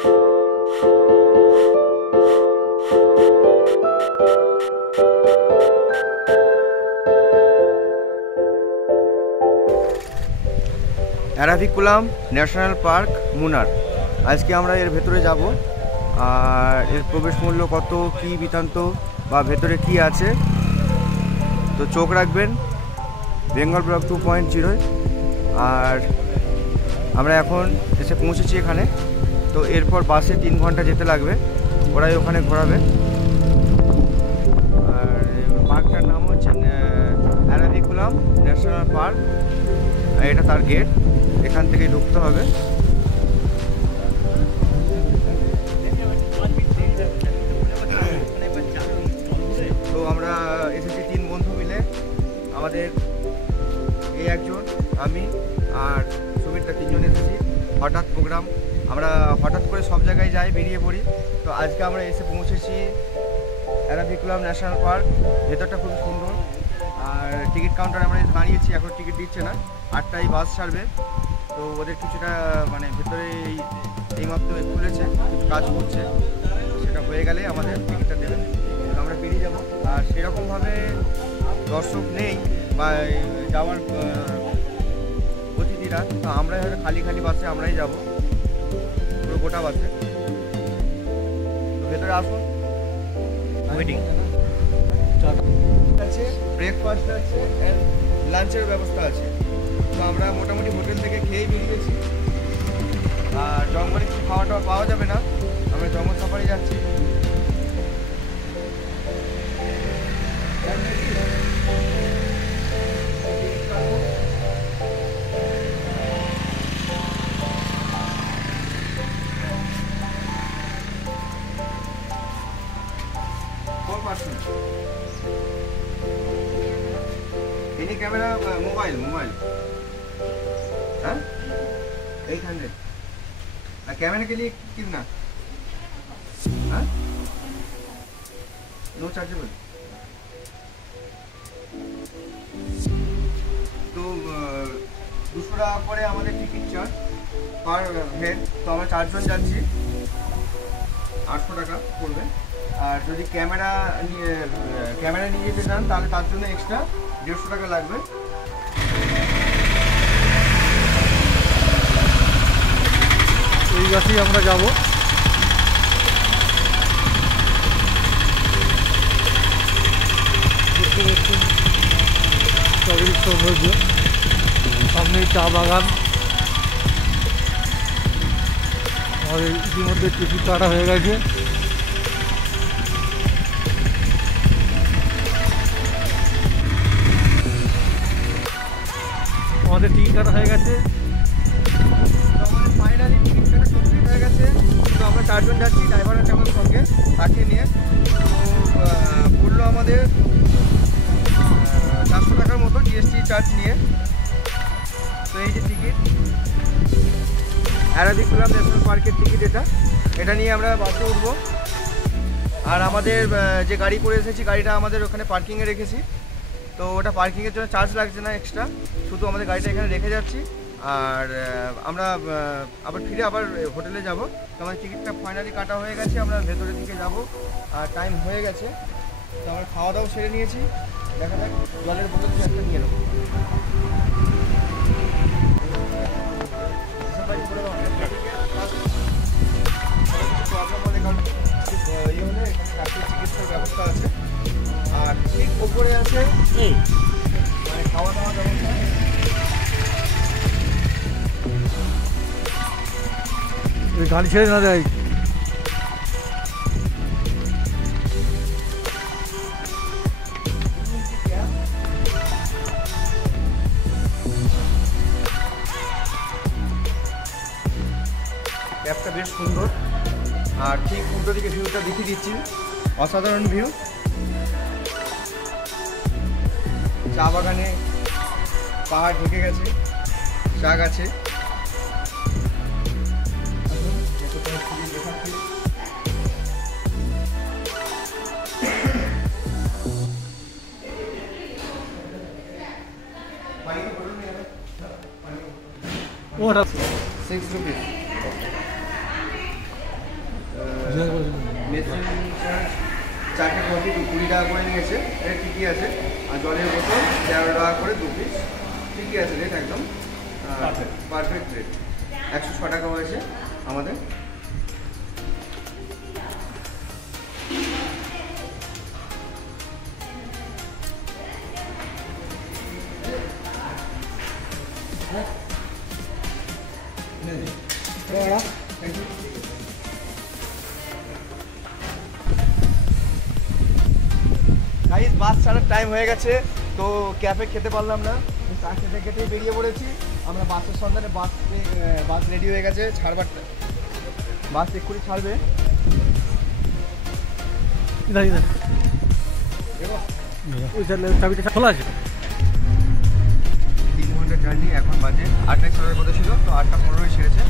Eravikulam national park Munnar. আজকে আমরা এর ভেতরে যাব, আর এর প্রবেশ মূল্য কত, কি বৃত্তান্ত বা ভেতরে কি আছে, তো চোখ রাখবেন বেঙ্গল ব্লগ 2.0। আর আমরা এখন এসে পৌঁছেছি এখানে, তো এরপর বাসে 3 ঘন্টা যেতে লাগবে, ওরাই ওখানে ঘোরাবে। আর পার্কটার নাম হচ্ছে এরাভিকুলাম ন্যাশনাল পার্ক, এটা তার গেট, এখান থেকে ঢুকতে হবে। তো আমরা এসেছি 3 বন্ধু মিলে, আমাদের এই একজন, আমি আর সুমিত্রা, 3 জন এসেছি। হঠাৎ প্রোগ্রাম, আমরা হঠাৎ করে সব জায়গায় যাই, বেরিয়ে পড়ি। তো আজকে আমরা এসে পৌঁছেছি এরাভিকুলাম ন্যাশনাল পার্ক। ভেতরটা খুব সুন্দর, আর টিকিট কাউন্টারে আমরা দাঁড়িয়েছি, এখন টিকিট দিচ্ছে না, 8টায় বাস ছাড়বে। তো ওদের কিছুটা মানে ভেতরে এইমাত্র খুলেছে, কিছু কাজ করছে, সেটা হয়ে গেলে আমাদের টিকিটটা দেবে, আমরা বেরিয়ে যাব। আর সেরকমভাবে দর্শক নেই বা যাওয়ার অতিথিরা, তো আমরাই হয়তো খালি খালি বাসে আমরাই যাব, পুরো গোটা বাসে। তো ভেতরে আসুন, ওয়েটিং আছে, ব্রেকফাস্ট আছে, লাঞ্চের ব্যবস্থা আছে। তো আমরা মোটামুটি হোটেল থেকে খেয়েই বেরিয়েছি, আর জঙ্গলে কিছু খাওয়া টাওয়া পাওয়া যাবে না, আমরা জঙ্গল সাফারি যাচ্ছি। ini kamera mobile हाँ 800 कैमरे के लिए कितना हाँ नो चार्जेबल। तो 200 টাকা করে আমাদের টিকিট চার্জ পার হেড। তো আমরা 4 জন যাচ্ছি, 800 টাকা পড়বে। আর যদি ক্যামেরা নিয়ে যেতে চান তাহলে তার জন্য এক্সট্রা 150 টাকা লাগবে। এই বাসেই আমরা যাব। প্রাকৃতিক সৌন্দর্য, সামনেই চা বাগান। আমাদের ইতিমধ্যে টিকিট কাটা হয়ে গেছে। আমাদের টিকিট কাটা হয়ে গেছে, আমাদের ফাইনালি টিকিট কাটা কমপ্লিট হয়ে গেছে। তো আমরা 4 জন যাচ্ছি, ড্রাইভার আছে আমাদের সঙ্গে, তাকে নিয়ে। তো পড়লো আমাদের 400 টাকার মতো জিএসটি চার্জ নিয়ে। তো এই যে টিকিট, এরাভিকুলাম ন্যাশনাল পার্কের টিকিট, এটা নিয়ে আমরা বাসে উঠবো। আর আমাদের যে গাড়ি করে এসেছি, গাড়িটা আমাদের ওখানে পার্কিংয়ে রেখেছি। তো ওটা পার্কিংয়ের জন্য চার্জ লাগছে না এক্সট্রা, শুধু আমাদের গাড়িটা এখানে রেখে যাচ্ছি। আর আমরা আবার ফিরে আবার হোটেলে যাব। তো আমাদের টিকিটটা ফাইনালি কাটা হয়ে গেছে, আমরা ভেতরের দিকে যাব, আর টাইম হয়ে গেছে। তো আমরা খাওয়া দাওয়া সেরে নিয়েছি, দেখা যাক, জলের বোতল একটা নিয়ে নেবো। প্রবলেম হলে কারণ ইয়ে হলে এখানে ডাক্তার চিকিৎসার ব্যবস্থা আছে। আর ঠিক ওপরে আছে মানে খাওয়া দাওয়ার ব্যবস্থা। গাড়ি ছেড়ে না দেয়। ক্যাবটা বেশ সুন্দর, আর ঠিক উল্টো দিকে ভিউটা দেখিয়ে দিচ্ছি, অসাধারণ ভিউ। চা বাগানে পাহাড় ঢেকে গেছে, চা গাছে। ওটা 6 rupees। মেশিন চারটে কফি 20 টাকা করে নিয়েছে, এটা ঠিকই আছে। আর জলের বোতল 13 টাকা করে 2 পিস, ঠিকই আছে রেট, একদম পারফেক্ট রেট। 106 টাকা হয়েছে আমাদের। গাইস বাস ছাড়ার টাইম হয়ে গেছে, তো ক্যাফে খেতে পারলাম না, চা খেতে খেতে বেরিয়ে পড়েছি আমরা বাসের সন্ধানে। বাস রেডি হয়ে গেছে, ছাড়বার বাস এক্ষুনি ছাড়বে। চাবিটা খোলা আছে। 3 ঘন্টার জার্নি, এখন বাজে 8টায় ছাড়ার কথা ছিল, তো 8:15 ছেড়েছে।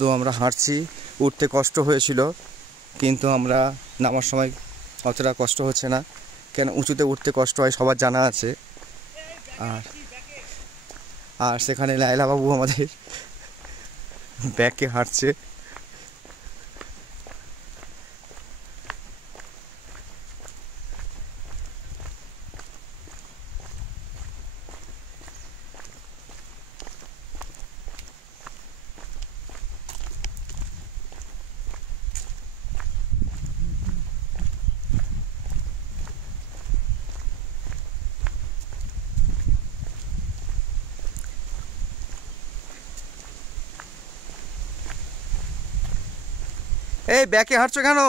তো আমরা হাঁটছি, উঠতে কষ্ট হয়েছিল, কিন্তু আমরা নামার সময় অতটা কষ্ট হচ্ছে না, কেন উঁচুতে উঠতে কষ্ট হয় সবার জানা আছে। আর সেখানে লায়লা বাবু আমাদের ব্যাকে হাঁটছে। এই ব্যাকে হাঁটছো কেন?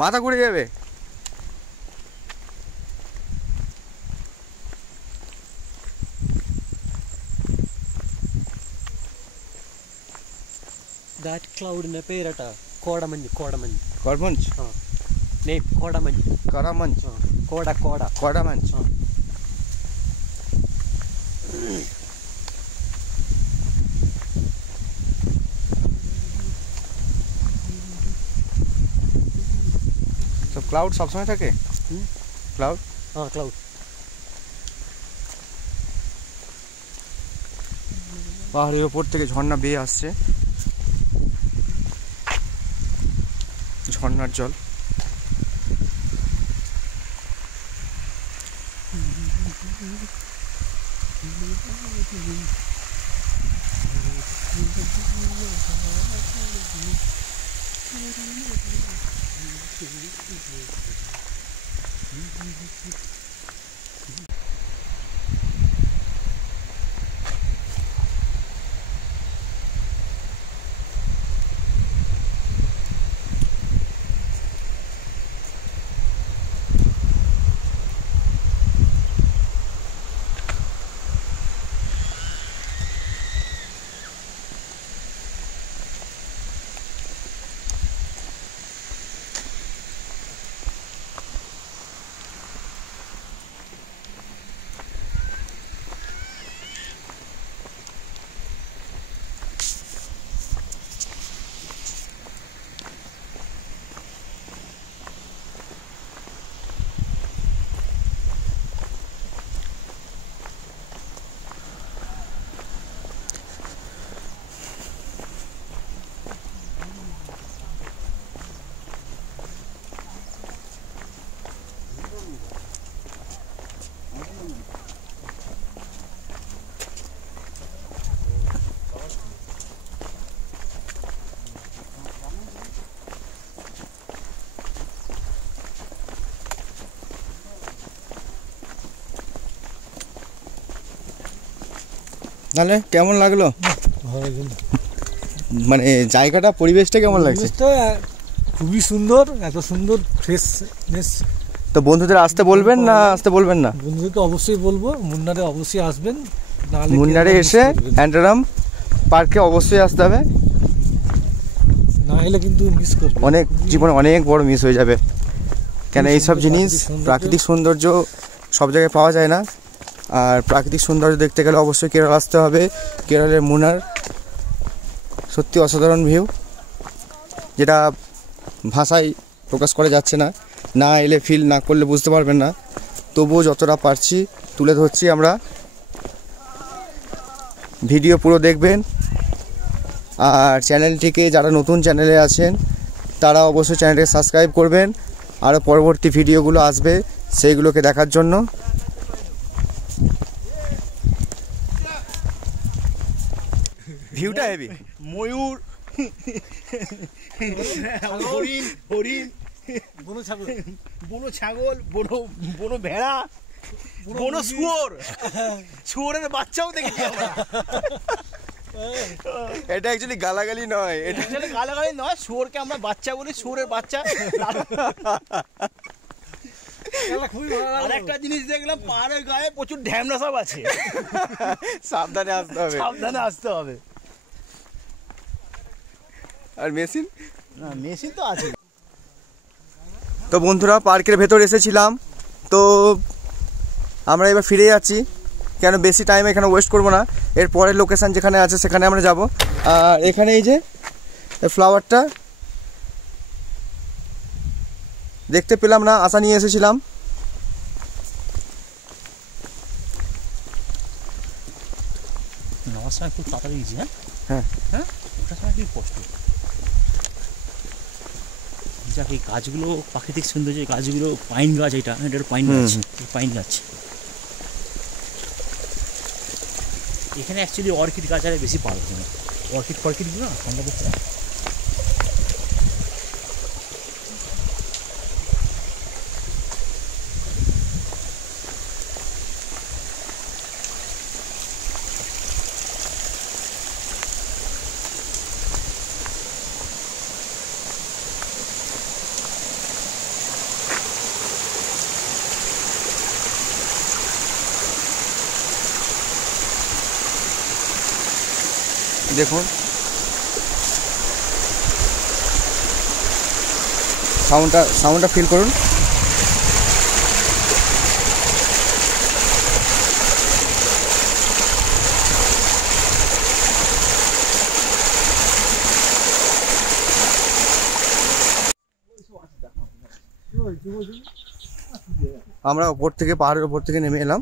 মাথা ঘুরে যাবে। That cloud in a perata, Kodamanj. করমঞ্চ, Name Kodamanj. করামঞ্চ, Koda. কড়ামঞ্চ। সব ক্লাউড সবসময় থাকে, ক্লাউড। Cloud. পাহাড়ের ওপর থেকে ঝর্ণা বেয়ে আসছে, ঝর্ণার জল। তাহলে কেমন লাগলো? মানে জায়গাটা, পরিবেশটা কেমন লাগছে? খুবই সুন্দর, এত সুন্দর ফ্রেশনেস। তো বন্ধুদের আসতে বলবেন না আসতে বলবেন না? বন্ধুদেরকে অবশ্যই বলবো, মুন্নারে অবশ্যই আসবেন। মুন্নারে এসে অ্যান্টারাম পার্কে অবশ্যই আসতে হবে। না এলে কিন্তু মিস করবে, অনেক জীবনে অনেক বড় মিস হয়ে যাবে। কেন এইসব জিনিস প্রাকৃতিক সৌন্দর্য সব জায়গায় পাওয়া যায় না। আর প্রাকৃতিক সৌন্দর্য দেখতে গেলে অবশ্যই কেরল আসতে হবে। কেরলের মুনার সত্যি অসাধারণ ভিউ, যেটা ভাষায় প্রকাশ করা যাচ্ছে না, না এলে ফিল না করলে বুঝতে পারবেন না। তবুও যতটা পারছি তুলে ধরছি আমরা। ভিডিও পুরো দেখবেন। আর চ্যানেলটিকে যারা নতুন চ্যানেলে আছেন তারা অবশ্যই চ্যানেলটিকে সাবস্ক্রাইব করবেন। আরও পরবর্তী ভিডিওগুলো আসবে সেইগুলোকে দেখার জন্য। ভিউটা হেভি। ময়ূর, হরিণ, হরিণ, বনো ছাগল, বুনো ছাগল, বুনো ভেড়া, বুনো শুয়োর, শুয়োরের বাচ্চাও দেখেছি আমরা। এটা অ্যাকচুয়ালি গালাগালি নয়, এটা আসলে গালাগালি নয়, শুয়োরকে আমরা বাচ্চা বলি, শুয়োরের বাচ্চা। খুবই ভালো আর একটা জিনিস দেখলাম, পাহাড়ের গায়ে প্রচুর ঢ্যামনা সব আছে, সাবধানে আসতে হবে। সাবধানে আসতে হবে। আর মেশিন, না মেশিন তো আছে। তো বন্ধুরা পার্কের ভেতর এসেছিলাম, তো আমরা এবার ফিরে যাচ্ছি। কেন বেশি টাইম এখানে ওয়েস্ট করবো না, এর পরের লোকেশান যেখানে আছে সেখানে আমরা যাব। আর এখানে এই যে ফ্লাওয়ারটা দেখতে পেলাম না, আশা নিয়ে এসেছিলাম। নেওয়ার সময় খুব তাড়াতাড়ি গেছি। হ্যাঁ হ্যাঁ, ওটার সময় খুব কষ্ট। যাক, এই গাছগুলো প্রাকৃতিক সৌন্দর্য, গাছগুলো পাইন গাছ, এটা পাইন গাছ, পাইন গাছ। এখানে অ্যাকচুয়ালি অর্কিড গাছ আরে বেশি পাওয়া যায় না, অর্কিডগুলো না ঠান্ডা করতে। দেখুন সাউন্ডটা ফিল করুন। আমরা ওপর থেকে, পাহাড়ের ওপর থেকে নেমে এলাম।